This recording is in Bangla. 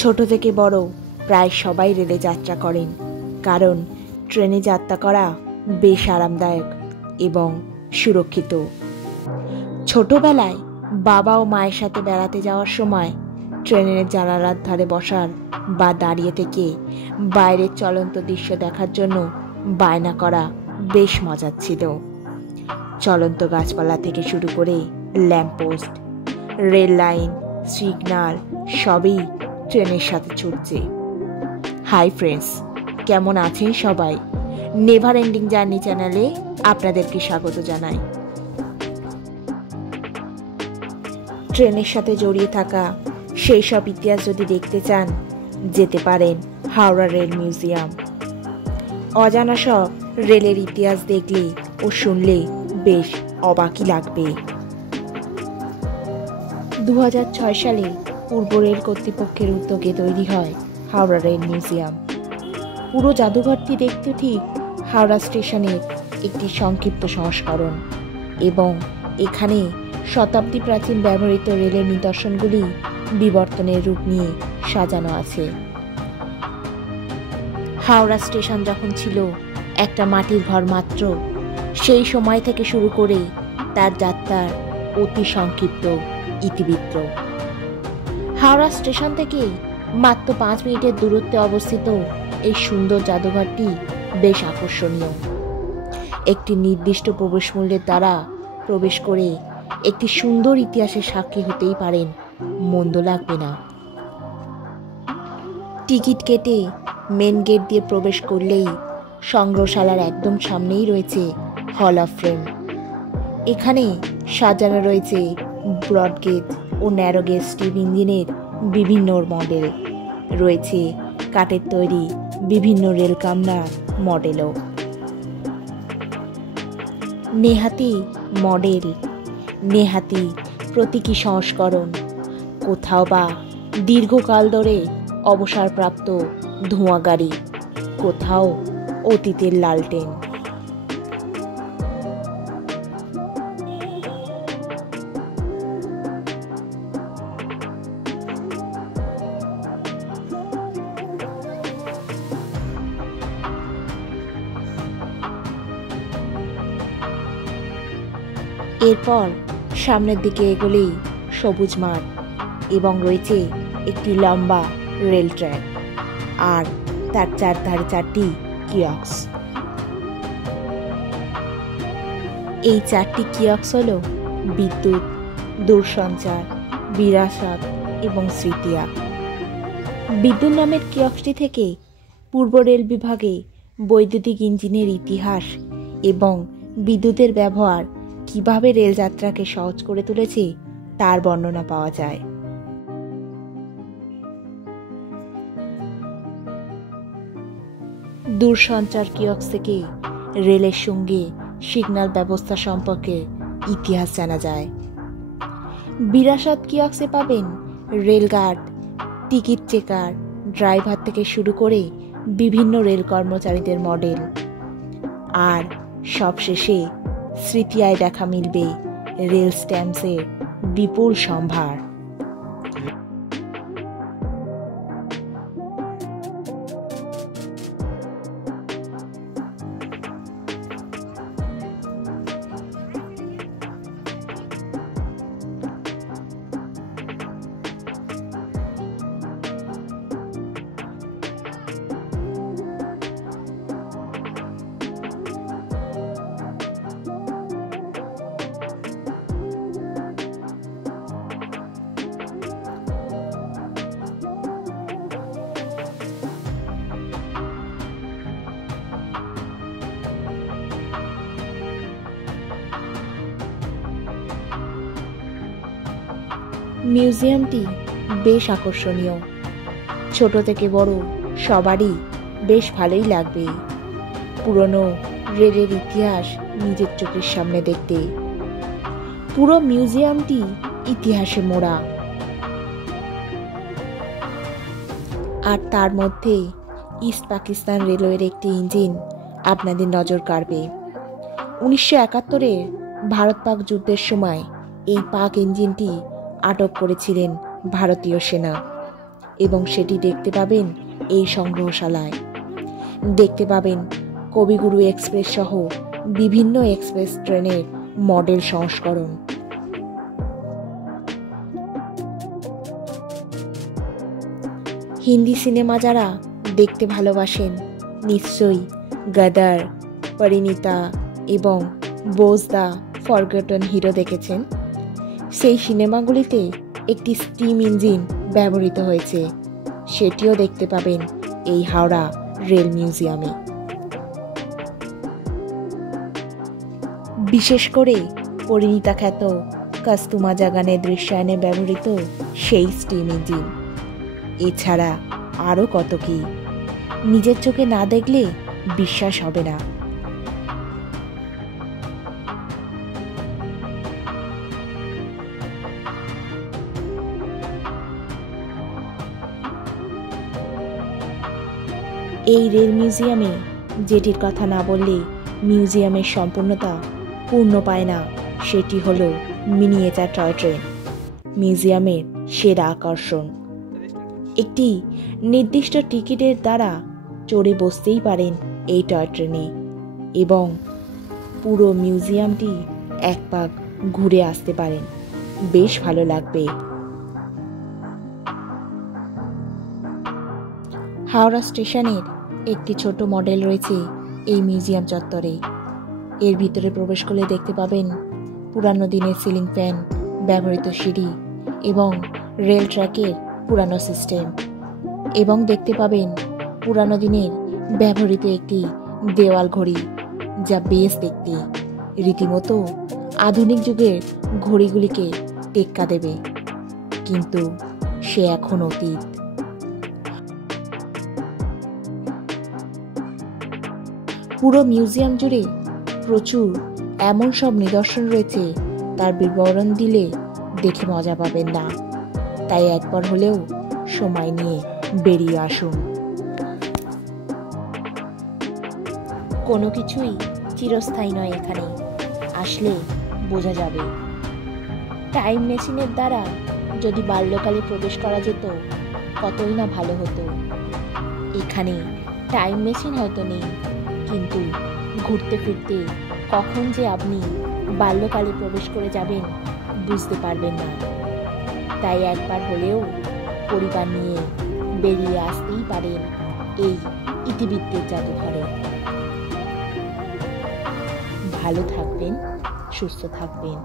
ছোট থেকে বড় প্রায় সবাই রেলে যাত্রা করেন, কারণ ট্রেনে যাত্রা করা বেশ আরামদায়ক এবং সুরক্ষিত। ছোটবেলায় বাবা ও মায়ের সাথে বেড়াতে যাওয়ার সময় ট্রেনের জানালার ধারে বসার বা দাঁড়িয়ে থেকে বাইরের চলন্ত দৃশ্য দেখার জন্য বায়না করা বেশ মজার ছিল। চলন্ত গাছপালা থেকে শুরু করে ল্যাম্পপোস্ট, রেল লাইন, সিগন্যাল সবই ট্রেনের সাথে ছুটছে। হাই ফ্রেন্ডস, কেমন আছেন সবাই? নেভার এন্ডিং জার্নি চ্যানেলে আপনাদেরকে স্বাগত জানাই। ট্রেনের সাথে জড়িয়ে থাকা সেই সব ইতিহাস যদি দেখতে চান, যেতে পারেন হাওড়া রেল মিউজিয়াম। অজানা সব রেলের ইতিহাস দেখলে ও শুনলে বেশ অবাকই লাগবে। 2006 সালে পূর্ব রেল কর্তৃপক্ষের উদ্যোগে তৈরি হয় হাওড়া রেল মিউজিয়াম। পুরো জাদুঘরটি দেখতে ঠিক হাওড়া স্টেশনের একটি সংক্ষিপ্ত সংস্করণ, এবং এখানে শতাব্দী প্রাচীন ব্যবহৃত রেলের নিদর্শনগুলি বিবর্তনের রূপ নিয়ে সাজানো আছে। হাওড়া স্টেশন যখন ছিল একটা মাটির ঘর মাত্র, সেই সময় থেকে শুরু করে তার যাত্রার অতি সংক্ষিপ্ত ইতিবৃত্ত। হাওড়া স্টেশন থেকে মাত্র 5 মিনিটের দূরত্বে অবস্থিত এই সুন্দর জাদুঘরটি বেশ আকর্ষণীয়। একটি নির্দিষ্ট প্রবেশ মূল্যের দ্বারা প্রবেশ করে একটি সুন্দর ইতিহাসের সাক্ষী হতেই পারেন, মন্দ লাগবে না। টিকিট কেটে মেন গেট দিয়ে প্রবেশ করলেই সংগ্রহশালার একদম সামনেই রয়েছে হল অফ ফেম। এখানে সাজানো রয়েছে ব্রড গেজ ও ন্যারো গেজ স্টিম ইঞ্জিনের বিভিন্ন মডেল, রয়েছে কাঠের তৈরি বিভিন্ন রেল কামরার মডেলও। নেহাতি মডেল, নেহাতি প্রতীকী সংস্করণ, কোথাও বা দীর্ঘকাল ধরে অবসরপ্রাপ্ত ধোঁয়া গাড়ি, কোথাও অতীতের লালটেন। এরপর সামনের দিকে এগোলেই সবুজ মাঠ এবং রয়েছে একটি লম্বা রেল ট্র্যাক, আর তার চারধারে 4টি কিয়স্ক। এই 4টি কিয়স্ক হল বিদ্যুৎ, দূরসঞ্চার, বিরাসত এবং স্মৃতিয়া। বিদ্যুৎ নামের কিয়স্কটি থেকে পূর্ব রেল বিভাগে বৈদ্যুতিক ইঞ্জিনের ইতিহাস এবং বিদ্যুতের ব্যবহার কিভাবে রেলযাত্রাকে সহজ করে তুলেছে তার বর্ণনা পাওয়া যায়। দূরসঞ্চার কিয়স্ক থেকে রেলের সঙ্গে সিগন্যাল ব্যবস্থা সম্পর্কে ইতিহাস জানা যায়। বিরাসত কিয়স্কে পাবেন রেলগার্ড, টিকিট চেকার, ড্রাইভার থেকে শুরু করে বিভিন্ন রেল কর্মচারীদের মডেল। আর সবশেষে স্মৃতিয়ায় দেখা মিলবে রেল স্ট্যাম্পসের বিপুল সম্ভার। মিউজিয়ামটি বেশ আকর্ষণীয়। ছোট থেকে বড় সবারই বেশ ভালোই লাগবে পুরনো রেলের ইতিহাস নিজের চোখের সামনে দেখতে। পুরো মিউজিয়ামটি ইতিহাসে মোড়া, আর তার মধ্যে ইস্ট পাকিস্তান রেলওয়ের একটি ইঞ্জিন আপনাদের নজর কাড়বে। 1971-এর ভারত পাক যুদ্ধের সময় এই পাক ইঞ্জিনটি আটক করেছিলেন ভারতীয় সেনা এবং সেটি দেখতে পাবেন এই সংগ্রহশালায়। দেখতে পাবেন কবিগুরু এক্সপ্রেস সহ বিভিন্ন এক্সপ্রেস ট্রেনের মডেল সংস্করণ। হিন্দি সিনেমা যারা দেখতে ভালোবাসেন নিশ্চয়ই গদার, পরিণীতা এবং বোস দ্য ফরগটন হিরো দেখেছেন। সেই সিনেমাগুলিতে একটি স্টিম ইঞ্জিন ব্যবহৃত হয়েছে, সেটিও দেখতে পাবেন এই হাওড়া রেল মিউজিয়ামে। বিশেষ করে পরিণীতা খ্যাত কাস্তুমা জাগানের দৃশ্যায়নে ব্যবহৃত সেই স্টিম ইঞ্জিন। এছাড়া আরও কত কি, নিজের চোখে না দেখলে বিশ্বাস হবে না। এই রেল মিউজিয়ামে যেটির কথা না বললে মিউজিয়ামের সম্পূর্ণতা পূর্ণ পায় না, সেটি হলো মিনিয়েচার টয় ট্রেন, মিউজিয়ামের সেরা আকর্ষণ। একটি নির্দিষ্ট টিকিটের দ্বারা চড়ে বসতেই পারেন এই টয় ট্রেনে এবং পুরো মিউজিয়ামটি এক পাক ঘুরে আসতে পারেন, বেশ ভালো লাগবে। হাওড়া স্টেশনের একটি ছোট মডেল রয়েছে এই মিউজিয়াম চত্বরে। এর ভিতরে প্রবেশ করলে দেখতে পাবেন পুরানো দিনের সিলিং ফ্যান, ব্যবহৃত সিঁড়ি এবং রেল ট্র্যাকের পুরানো সিস্টেম, এবং দেখতে পাবেন পুরানো দিনের ব্যবহৃত একটি দেওয়াল ঘড়ি, যা বেশ দেখতে রীতিমতো আধুনিক যুগের ঘড়িগুলিকে টেক্কা দেবে, কিন্তু সে এখন অতীত। পুরো মিউজিয়াম জুড়ে প্রচুর এমন সব নিদর্শন রয়েছে, তার বিবরণ দিলে দেখে মজা পাবেন না। তাই একবার হলেও সময় নিয়ে বেরিয়ে আসুন। কোনো কিছুই চিরস্থায়ী নয়, এখানে আসলে বোঝা যাবে। টাইম মেশিনের দ্বারা যদি বাল্যকালে প্রবেশ করা যেত কতই না ভালো হতো। এখানে টাইম মেশিন হয়তো নেই, কিন্তু ঘুরতে ফিরতে কখন যে আপনি বাল্যকালে প্রবেশ করে যাবেন বুঝতে পারবেন না। তাই একবার হলেও পরিবার নিয়ে বেরিয়ে আসতেই পারেন এই ইতিবৃত্তের জাদুঘরে। ভালো থাকবেন, সুস্থ থাকবেন।